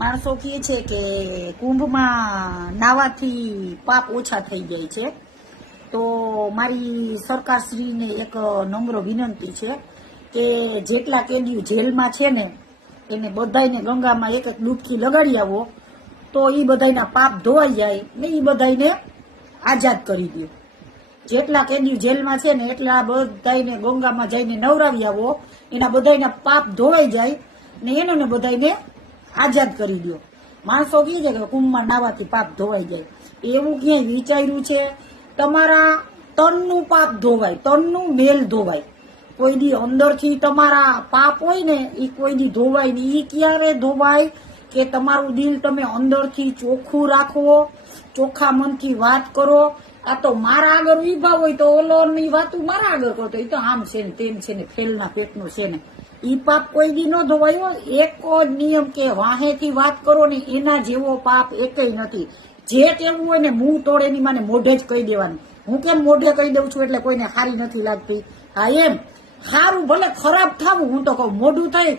માણસો કહે છે કે કુંભમાં નાવાથી પાપ ઓછા થઈ જાય છે. તો મારી સરકારશ્રીને એક નમ્ર વિનંતી છે કે જેટલા કેદીઓ જેલમાં છે ને એને બધાને ગંગામાં એક એક ડૂબકી લગાડી આવો તો એ બધાના પાપ ધોવાઈ જાય ને એ બધાને આઝાદ કરી દો. જેટલા કેદીઓ જેલમાં છે ને એટલા બધાને ગંગામાં જઈને નવરાવી આવો, એના બધાના પાપ ધોવાઈ જાય ને એને બધાને આઝાદ કરી દો. માણસો કહે છે કે કુંભમાં નાવાથી પાપ ધોવાઈ જાય, એવું ક્યાંય વિચાર્યું છે? તમારા તનનું પાપ ધોવાય, તનનું મેલ ધોવાય. કોઈ દી અંદરથી તમારા પાપ હોય ને એ કોઈ દી ધોવાય નહીં. એ ક્યારે ધોવાય કે તમારું દિલ તમે અંદરથી ચોખ્ખું રાખો, ચોખ્ખા મનથી વાત કરો. આ તો મારા આગળ વિભાવ હોય તો ઓલોની વાતું મારા આગળ કરતો, એ તો આમ છે ને તેમ છે ને ફેલના પેટનું છે ને, ઈ પાપ કોઈ દી ન ધોવાય. એક જ નિયમ કે વાહેથી વાત કરો ને એના જેવો પાપ એકેય નથી. જે કેવું હોય ને મુંહ તોડે ની માને મોઢે જ કહી દેવાનું. હું કેમ મોઢે કહી દઉં છું એટલે કોઈને સારી નથી લાગતી? હા એમ સારું ભલે ખરાબ થવું, હું તો કહું મોઢું થઈ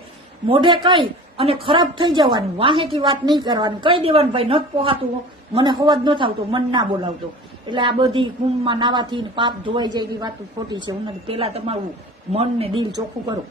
મોઢે કહી અને ખરાબ થઈ જવાનું, વાહેથી વાત નહીં કરવાની, કહી દેવાનું ભાઈ નથી પોહાતું, મને હવાજ ન થતું, મન ના બોલાવતો. એટલે આ બધી કુંભમાં નાવાથી પાપ ધોવાઈ જાય એવી વાત ખોટી છે. હું પેલા તમારું મન ને દિલ ચોખ્ખું કરો.